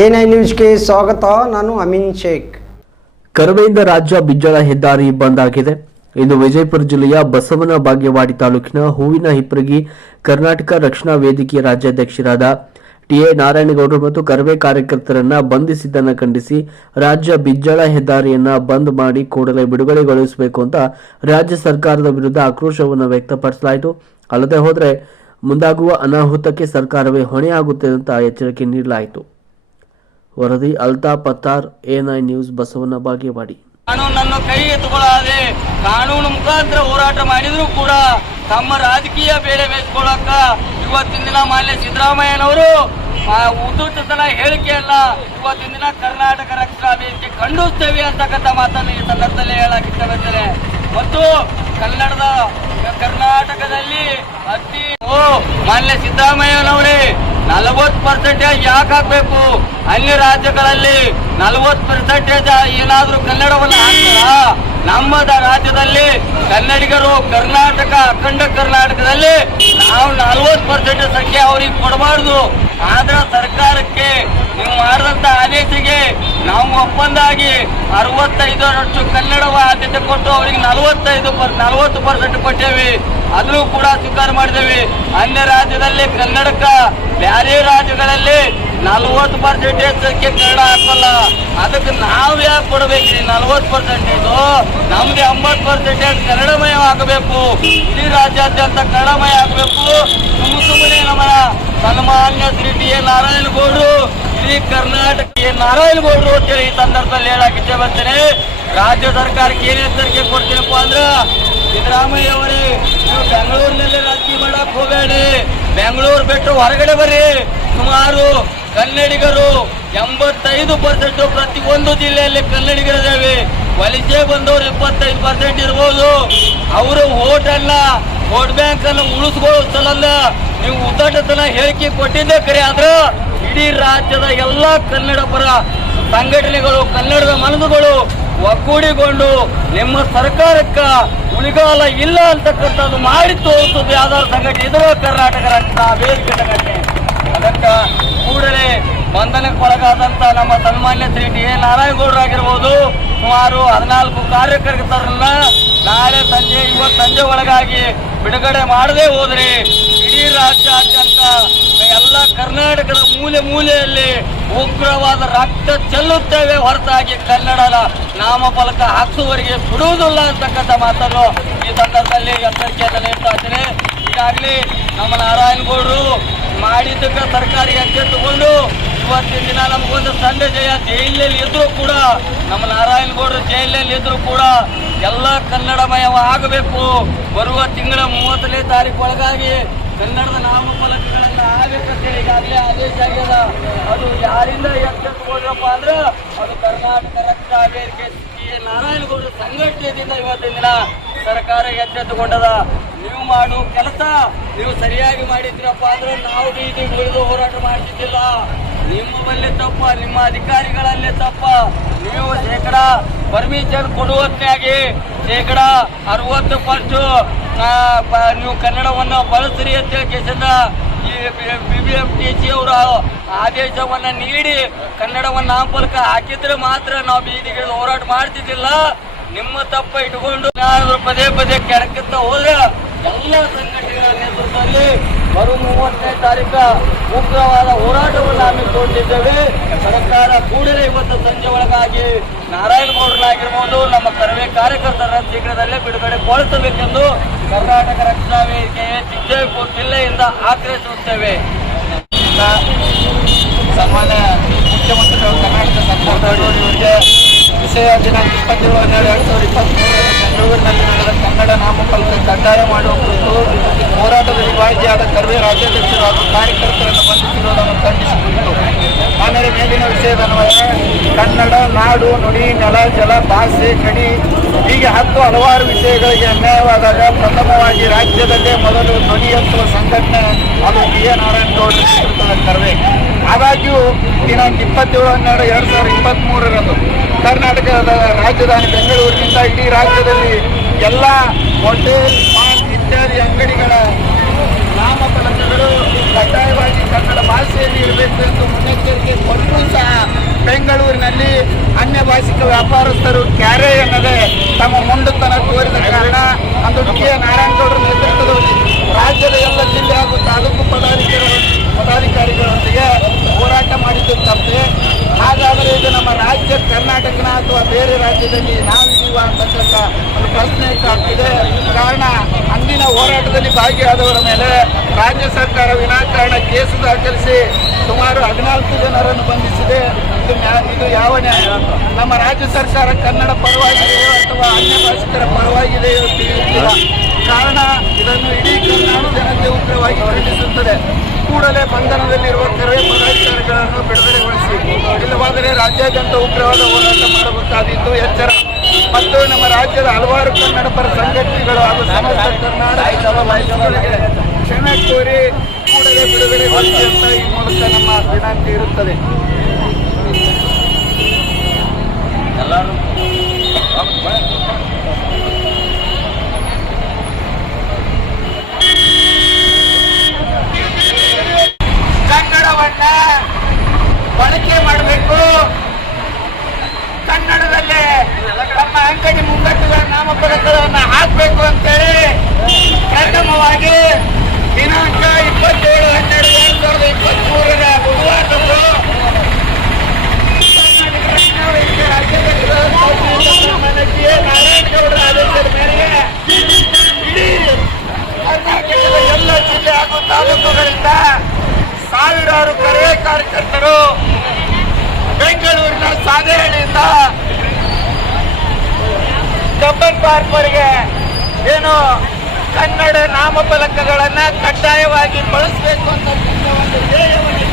N I ನ್ಯೂಸ್ಗೆ ಸ್ವಾಗತ, ನಾನು ಅಮೀನ್ ಶೇಖ್. ಕರವೆಯಿಂದ ರಾಜ್ಯ ಬಿಜ್ಜಳ ಹೆದ್ದಾರಿ ಬಂದ್ ಆಗಿದೆ. ಇಂದು ವಿಜಯಪುರ ಜಿಲ್ಲೆಯ ಬಸವನ ಭಾಗ್ಯವಾಡಿ ತಾಲೂಕಿನ ಹೂವಿನ ಹಿಪ್ಪರಗಿ ಕರ್ನಾಟಕ ರಕ್ಷಣಾ ವೇದಿಕೆಯ ರಾಜ್ಯಾಧ್ಯಕ್ಷರಾದ ಟಿಎ ನಾರಾಯಣಗೌಡರು ಮತ್ತು ಕರವೆ ಕಾರ್ಯಕರ್ತರನ್ನ ಬಂಧಿಸಿದ್ದನ್ನು ಖಂಡಿಸಿ ರಾಜ್ಯ ಬಿಜ್ಜಳ ಹೆದ್ದಾರಿಯನ್ನ ಬಂದ್ ಮಾಡಿ ಕೂಡಲೇ ಬಿಡುಗಡೆಗೊಳಿಸಬೇಕು ಅಂತ ರಾಜ್ಯ ಸರ್ಕಾರದ ವಿರುದ್ಧ ಆಕ್ರೋಶವನ್ನು ವ್ಯಕ್ತಪಡಿಸಲಾಯಿತು. ಅಲ್ಲದೆ ಹೋದರೆ ಮುಂದಾಗುವ ಅನಾಹುತಕ್ಕೆ ಸರ್ಕಾರವೇ ಹೊಣೆಯಾಗುತ್ತದೆ ಅಂತ ಎಚ್ಚರಿಕೆ ನೀಡಲಾಯಿತು. ವರದಿ Alta Pattar A nine news Basavana Bagewadi. ಕಾನೂನನ್ನು ಕೈ ಎತ್ತುಕೊಳ್ಳದೆ ಕಾನೂನು ಮುಖಾಂತರ ಹೋರಾಟ ಮಾಡಿದ್ರು ಕೂಡ ತಮ್ಮ ರಾಜಕೀಯ ಬೇಳೆ ಬೇಯಿಸ್ಕೊಳ್ಳಕ್ಕ ಇವತ್ತಿನ ದಿನ ಮಾನ್ಯ ಸಿದ್ದರಾಮಯ್ಯನವರು ಉದ್ದುತನ ಹೇಳಿಕೆಯಲ್ಲ ಇವತ್ತಿನ ದಿನ ಕರ್ನಾಟಕ ರಕ್ಷಣಾ ವೇದಿಕೆ ಖಂಡಿಸ್ತೇವೆ ಅಂತಕ್ಕಂಥ ಮಾತನ್ನು ಈ ಸಂದರ್ಭದಲ್ಲಿ ಹೇಳಕ್ಕಿಷ್ಟಪಡ್ತೇನೆ ಮತ್ತು ಕನ್ನಡದ, ಕರ್ನಾಟಕದಲ್ಲಿ ಅತಿ ಓ, ಮಾನ್ಯ ಸಿದ್ದರಾಮಯ್ಯನವರೇ ನಲವತ್ತು ಪರ್ಸೆಂಟೇಜ್ ಯಾಕೆ ಹಾಕ್ಬೇಕು? ಅನ್ಯ ರಾಜ್ಯಗಳಲ್ಲಿ ನಲವತ್ತು ಪರ್ಸೆಂಟೇಜ್ ಏನಾದ್ರೂ ಕನ್ನಡವನ್ನು ಹಾಕ್ತಾರ? ನಮ್ಮ ರಾಜ್ಯದಲ್ಲಿ ಕನ್ನಡಿಗರು ಕರ್ನಾಟಕ, ಅಖಂಡ ಕರ್ನಾಟಕದಲ್ಲಿ ನಾವು ನಲವತ್ತು ಪರ್ಸೆಂಟ್ ಸಂಖ್ಯೆ ಅವ್ರಿಗೆ ಕೊಡಬಾರ್ದು. ಆದ್ರೆ ಸರ್ಕಾರಕ್ಕೆ ನೀವು ಮಾಡಿದಂತ ಆದೇಶಿಗೆ ನಾವು ಒಪ್ಪಂದಾಗಿ ಅರವತ್ತೈದರಷ್ಟು ಕನ್ನಡವ ಆದ್ಯತೆ ಕೊಟ್ಟು ಅವರಿಗೆ ನಲವತ್ತೈದು ನಲವತ್ತು ಪರ್ಸೆಂಟ್ ಕೊಟ್ಟೇವಿ. ಅದನ್ನು ಕೂಡ ಸ್ವೀಕಾರ ಮಾಡಿದ್ದೇವೆ ಅನ್ಯ ರಾಜ್ಯದಲ್ಲಿ ಕನ್ನಡಕ ಬೇರೆ ರಾಜ್ಯಗಳಲ್ಲಿ ನಲ್ವತ್ತು ಪರ್ಸೆಂಟೇಜ್ ಸಂಖ್ಯೆ ಕನ್ನಡ ಹಾಕಲ್ಲ. ಅದಕ್ಕೆ ನಾವು ಯಾಕೆ ಕೊಡ್ಬೇಕ್ರಿ ನಲ್ವತ್ತು ಪರ್ಸೆಂಟೇಜು ನಮ್ಗೆ ಎಂಬತ್ತು ಪರ್ಸೆಂಟೇಜ್ ಕನ್ನಡಮಯ ಆಗಬೇಕು. ಇಡೀ ರಾಜ್ಯಾದ್ಯಂತ ಕನ್ನಡಮಯ ಆಗಬೇಕು. ಸುಮ್ಮ ಸುಮ್ಮನೆ ನಮ್ಮ ಸನ್ಮಾನ್ಯ ಶ್ರೀ ಟಿ ಎ ನಾರಾಯಣಗೌಡರು ಇಡೀ ಕರ್ನಾಟಕ ಎ ನಾರಾಯಣಗೌಡರು ಅಂತೇಳಿ ಈ ಸಂದರ್ಭದಲ್ಲಿ ಹೇಳಕ್ಕೆ ಇಚ್ಛೆ ಬರ್ತೇನೆ ರಾಜ್ಯ ಸರ್ಕಾರಕ್ಕೆ ಏನೇ ಎಚ್ಚರಿಕೆ ಕೊಡ್ತೀನಪ್ಪ ಅಂದ್ರ ಸಿದ್ದರಾಮಯ್ಯ ಅವರೇ ನೀವು ಬೆಂಗಳೂರಿನಲ್ಲಿ ರಾಜಕೀಯ ಮಾಡಕ್ ಹೋಗಬೇಡಿ. ಬೆಂಗಳೂರು ಬಿಟ್ಟು ಹೊರಗಡೆ ಬರ್ರಿ. ಸುಮಾರು ಕನ್ನಡಿಗರು ಎಂಬತ್ತೈದು ಪರ್ಸೆಂಟ್ ಪ್ರತಿ ಒಂದು ಜಿಲ್ಲೆಯಲ್ಲಿ ಕನ್ನಡಿಗರಿದ್ದೇವೆ. ವಲಸೆ ಬಂದವರು ಎಪ್ಪತ್ತೈದು ಪರ್ಸೆಂಟ್ ಇರ್ಬೋದು. ಅವರು ಓಟ್ ಅಲ್ಲ ವೋಟ್ ಬ್ಯಾಂಕ್ ಅನ್ನು ಉಳಿಸ್ಕೊಳ್ಳೋ ಸಲಂದ ನೀವು ಉದ್ದಟತನ ಹೇಳಿಕೆ ಕೊಟ್ಟಿದ್ದೇ ಕರೆ. ಆದ್ರೆ ಇಡೀ ರಾಜ್ಯದ ಎಲ್ಲ ಕನ್ನಡ ಪರ ಸಂಘಟನೆಗಳು, ಕನ್ನಡದ ಮನಸ್ಸುಗಳು ಒಗ್ಗೂಡಿಕೊಂಡು ನಿಮ್ಮ ಸರ್ಕಾರಕ್ಕ ಉಳಿಗಾಲ ಇಲ್ಲ ಅಂತಕ್ಕಂಥದ್ದು ಮಾಡಿ ತೋರಿಸುತ್ತೆ ಯಾವ್ದಾರ ಸಂಘಟನೆ ಇದು ಕರ್ನಾಟಕ ರಾಜ್ಯದ ವೇದಿಕೆ ಸಂಘಟನೆ ಅದಕ್ಕ ಕೂಡಲೇ ಬಂಧನಕ್ಕೆ ಒಳಗಾದಂಥ ನಮ್ಮ ಸನ್ಮಾನ್ಯ ಶ್ರೀ ಟಿ ಎ ನಾರಾಯಣಗೌಡರಾಗಿರ್ಬೋದು ಸುಮಾರು ಹದಿನಾಲ್ಕು ಕಾರ್ಯಕರ್ತರನ್ನ ನಾಳೆ ಸಂಜೆ, ಇವತ್ತು ಸಂಜೆ ಒಳಗಾಗಿ ಬಿಡುಗಡೆ ಮಾಡದೆ ಹೋದ್ರೆ ಇಡೀ ರಾಜ್ಯಾದ್ಯಂತ ಎಲ್ಲ ಕರ್ನಾಟಕದ ಮೂಲೆ ಮೂಲೆಯಲ್ಲಿ ಉಗ್ರವಾದ ರಕ್ತ ಚೆಲ್ಲುತ್ತೇವೆ ಹೊರತಾಗಿ ಕನ್ನಡದ ನಾಮಫಲಕ ಹಾಕ್ಸುವವರಿಗೆ ಬಿಡುವುದಿಲ್ಲ ಅಂತಕ್ಕಂಥ ಮಾತನ್ನು ಈ ಸಂದರ್ಭದಲ್ಲಿ ಎಚ್ಚರಿಕೆಯನ್ನು ನೀಡ್ತಾ ಇದ್ದೇನೆ ಈಗಾಗಲೇ ನಮ್ಮ ನಾರಾಯಣಗೌಡರು ಮಾಡಿದ್ದಕ್ಕೆ ಸರ್ಕಾರಿ ಎಚ್ಚೆತ್ತುಕೊಂಡು ಇವತ್ತಿನ ದಿನ ನಮಗೊಂದು ಜಯ ಜೈಲಲ್ಲಿ ಇದ್ರು ಕೂಡ ನಮ್ಮ ನಾರಾಯಣಗೌಡರು ಜೈಲಲ್ಲಿ ಇದ್ರು ಕೂಡ ಎಲ್ಲ ಕನ್ನಡಮಯವಾಗಬೇಕು. ಬರುವ ತಿಂಗಳ ಮೂವತ್ತನೇ ತಾರೀಕು ಒಳಗಾಗಿ ಕನ್ನಡದ ನಾಮಫಲಕಗಳನ್ನ ಆಗ್ಬೇಕಂತೇಳಿ ಈಗಾಗಲೇ ಆದೇಶ ಆಗ್ಯದ. ಅದು ಯಾರಿಂದ ಎಚ್ಚರ ಅಂದ್ರೆ ಅದು ಕರ್ನಾಟಕ ರಕ್ತ ವೇದಿಕೆ ನಾರಾಯಣಗೌಡ ಸಂಘಟನೆಯಿಂದ ಇವತ್ತಿನ ದಿನ ಸರ್ಕಾರ ಎಚ್ಚೆತ್ತುಕೊಂಡದ ನೀವು ಮಾಡುವ ಕೆಲಸ, ನೀವು ಸರಿಯಾಗಿ ಮಾಡಿದ್ರಪ್ಪ ಅಂದ್ರೆ ನಾವು ಬೀದಿ ಉಳಿದು ಹೋರಾಟ ಮಾಡ್ತಿದ್ದಿಲ್ಲ. ನಿಮ್ಮ ಬಲ್ಲಿ ತಪ್ಪ, ನಿಮ್ಮ ಅಧಿಕಾರಿಗಳಲ್ಲೇ ತಪ್ಪ. ನೀವು ಶೇಕಡ ಪರ್ಮಿಷನ್ ಕೊಡುವಂತಾಗಿ ಶೇಕಡ ಅರವತ್ತು ಪರ್ಸು ನೀವು ಕನ್ನಡವನ್ನು ಬಳಸ್ರಿ ಅಂತ ಕೇಸಿಂದ ಈ B B M T C ಅವರು ಆದೇಶವನ್ನು ನೀಡಿ ಕನ್ನಡವನ್ನು ನಾಮಫಲಕ ಹಾಕಿದ್ರೆ ಮಾತ್ರ ನಾವು ಬೀದಿಗೆ ಹೋರಾಟ ಮಾಡ್ತಿದ್ದಿಲ್ಲ. ನಿಮ್ಮ ತಪ್ಪ ಇಟ್ಕೊಂಡು ಪದೇ ಪದೇ ಕೆಳಕ್ಕಿಂತ ಹೋದ್ರೆ ಎಲ್ಲ ಸಂಘಟನೆಗಳ ನೇತೃತ್ವದಲ್ಲಿ ಬರು ಮೂವತ್ತನೇ ತಾರೀಕು ಉಗ್ರವಾದ ಹೋರಾಟವನ್ನು ಹಮ್ಮಿಕೊಂಡಿದ್ದೇವೆ ಸರ್ಕಾರ ಕೂಡಲೇ ಇವತ್ತು ಸಂಜೆ ಒಳಗಾಗಿ ನಾರಾಯಣಗೌಡರಾಗಿರ್ಬೋದು ನಮ್ಮ ಕರವೇ ಕಾರ್ಯಕರ್ತರ ಶೀಘ್ರದಲ್ಲೇ ಬಿಡುಗಡೆಗೊಳಿಸಬೇಕೆಂದು ಕರ್ನಾಟಕ ರಕ್ಷಣಾ ವೇದಿಕೆಯ ಚಿಕ್ಕಜಯಪುರ ಜಿಲ್ಲೆಯಿಂದ ಆಗ್ರಹಿಸುತ್ತೇವೆ. ಸನ್ಮಾನ್ಯ ಮುಖ್ಯಮಂತ್ರಿಗಳು, ಕರ್ನಾಟಕ ಇವರಿಗೆ ವಿಷಯ ದಿನಾಂಕ ಇಪ್ಪತ್ತೇಳು ಹನ್ನೆರಡು, ಎರಡು ಸಾವಿರದ ಇಪ್ಪತ್ತ್ಮೂರರ ಬೆಂಗಳೂರಿನಲ್ಲಿ ನಡೆದ ಕನ್ನಡ ನಾಮಫಲಕ ಕಡ್ಡಾಯ ಮಾಡುವ ಕುರಿತು ಹೋರಾಟದಲ್ಲಿ ಭಾಗಿಯಾದ ಕರ್ವೆ ರಾಜ್ಯಾಧ್ಯಕ್ಷರು ಹಾಗೂ ಕಾರ್ಯಕರ್ತರನ್ನು ಬಂಧಿಸಿರುವುದನ್ನು ಕನ್ನಡ, ನಾಡು, ನುಡಿ, ನೆಲ, ಜಲ, ಭಾಷೆ ಕಣಿ ಹೀಗೆ ಹತ್ತು ಹಲವಾರು ವಿಷಯಗಳಿಗೆ ಅನ್ಯಾಯವಾದಾಗ ಪ್ರಥಮವಾಗಿ ರಾಜ್ಯದಲ್ಲೇ ಮೊದಲು ಧ್ವನಿ ಎತ್ತುವ ಸಂಘಟನೆ ಅದು ಬಿ ಎ. ನಾರಾಯಣಗೌಡ ನೇತೃತ್ವದ ಕರ್ವೆ. ಆದಾಗ್ಯೂ ದಿನಾಂಕ ಇಪ್ಪತ್ತೇಳು ಹನ್ನೆರಡು ಎರಡು ಸಾವಿರದ ಇಪ್ಪತ್ತ್ಮೂರರಂದು ಕರ್ನಾಟಕದ ರಾಜಧಾನಿ ಬೆಂಗಳೂರಿನಿಂದ ಇಡೀ ರಾಜ್ಯದಲ್ಲಿ ಎಲ್ಲ ಹೋಟೆಲ್ ಇತ್ಯಾದಿ ಅಂಗಡಿಗಳ ಭಾಷಿಕ ವ್ಯಾಪಾರಸ್ಥರು ಕ್ಯಾರೆ ಎನ್ನದೆ ತಮ್ಮ ಮುಂಡುತನ ತೋರಿದ ಕಾರಣ ಅಂದು ಕೆ ನಾರಾಯಣಗೌಡರ ನೇತೃತ್ವದಲ್ಲಿ ರಾಜ್ಯದ ಎಲ್ಲ ಜಿಲ್ಲೆ ಹಾಗೂ ತಾಲೂಕು ಪದಾಧಿಕಾರಿ ಪದಾಧಿಕಾರಿಗಳೊಂದಿಗೆ ಹೋರಾಟ ಮಾಡಿದ್ದು ತಪ್ಪೇ ಹಾಗಾದರೆ ಇದು ನಮ್ಮ ರಾಜ್ಯ ಕರ್ನಾಟಕನ ಅಥವಾ ಬೇರೆ ರಾಜ್ಯದಲ್ಲಿ ನಾವಿದೀವ ಅಂತಕ್ಕಂಥ ಒಂದು ಪ್ರಶ್ನೆ ಕಾಣ್ತಿದೆ ಕಾರಣ ಅಂದಿನ ಹೋರಾಟದಲ್ಲಿ ಭಾಗಿಯಾದವರ ಮೇಲೆ ರಾಜ್ಯ ಸರ್ಕಾರ ವಿನಾಕಾರಣ ಕೇಸು ದಾಖಲಿಸಿ ಸುಮಾರು ಹದಿನಾಲ್ಕು ಜನರನ್ನು ಬಂಧಿಸಿದೆ. ಇದು ಇದು ಯಾವ ನ್ಯಾಯ ನಮ್ಮ ರಾಜ್ಯ ಸರ್ಕಾರ ಕನ್ನಡ ಪರವಾಗಿದೆಯೋ ಅಥವಾ ಅನ್ಯ ಭಾಷಿಕರ ಪರವಾಗಿದೆಯೋ ತಿಳಿಯುತ್ತಿಲ್ಲ ಕಾರಣ ಇದನ್ನು ಇಡೀ ಕರ್ನಾಡು ಜನತೆ ಉಗ್ರವಾಗಿ ಖಂಡಿಸುತ್ತದೆ. ಕೂಡಲೇ ಬಂಧನದಲ್ಲಿರುವ ಕರೆ ಪದಾಧಿಕಾರಿಗಳನ್ನು ಬಿಡುಗಡೆಗೊಳಿಸಿ. ಇಲ್ಲವಾದರೆ ರಾಜ್ಯಾದ್ಯಂತ ಉಗ್ರವಾದ ಹೋರಾಟ ಮಾಡಬೇಕಾದಿದ್ದು ಎಚ್ಚರ. ಮತ್ತು ನಮ್ಮ ರಾಜ್ಯದ ಹಲವಾರು ಕನ್ನಡ ಪರ ಸಂಘಟನೆಗಳು ಹಾಗೂ ಸಮಸ್ತ ಕರ್ನಾಟಕ ವಯಸ್ಸುಗಳಿಗೆ ಕ್ಷಮೆ ಕೋರಿ ಕೂಡಲೇ ಬಿಡುಗಡೆಗೊಳಿಸಿ ಅಂತ ಈ ಮೂಲಕ ನಮ್ಮ ವಿನಂತಿ ಇರುತ್ತದೆ. ಕನ್ನಡವನ್ನ ಬಳಕೆ ಮಾಡಬೇಕು. ಕನ್ನಡದಲ್ಲಿ ನಮ್ಮ ಅಂಗಡಿ ಮುಂಗಟ್ಟುಗಳ ನಾಮಫಲಕಗಳನ್ನು ಹಾಕಬೇಕು ಅಂತೇಳಿ ಪ್ರಥಮವಾಗಿ ದಿನಾಂಕ ಇಪ್ಪತ್ತೇಳು ಹನ್ನೆರಡು ಎರಡ್ ಸಾವಿರದ ಇಪ್ಪತ್ಮೂರರ ಬುಧವಾರದಂದು ಕರ್ನಾಟಕ ರಕ್ಷಣಾ ವೇದಿಕೆ ರಾಜ್ಯದ ಗೃಹ ಸಚಿವ ಸನ್ಮಾನ್ಯ ಟಿ. ಎ. ನಾರಾಯಣಗೌಡರ ಆದೇಶದ ಮೇರೆಗೆ ಇಡೀ ಕರ್ನಾಟಕದ ಎಲ್ಲ ಜಿಲ್ಲೆ ಹಾಗೂ ತಾಲೂಕುಗಳಿಂದ ಸಾವಿರಾರು ಕರೆ ಕಾರ್ಯಕರ್ತರು ಬೆಂಗಳೂರಿನ ಸಾಧೆಹಳ್ಳಿಯಿಂದ ಕಬ್ಬನ್ ಪಾರ್ಕ್ವರೆಗೆ ಏನು ಕನ್ನಡ ನಾಮಫಲಕಗಳನ್ನ ಕಡ್ಡಾಯವಾಗಿ ಬಳಸಬೇಕು ಅಂತ ಒಂದು ಧ್ಯೇಯವನ್ನು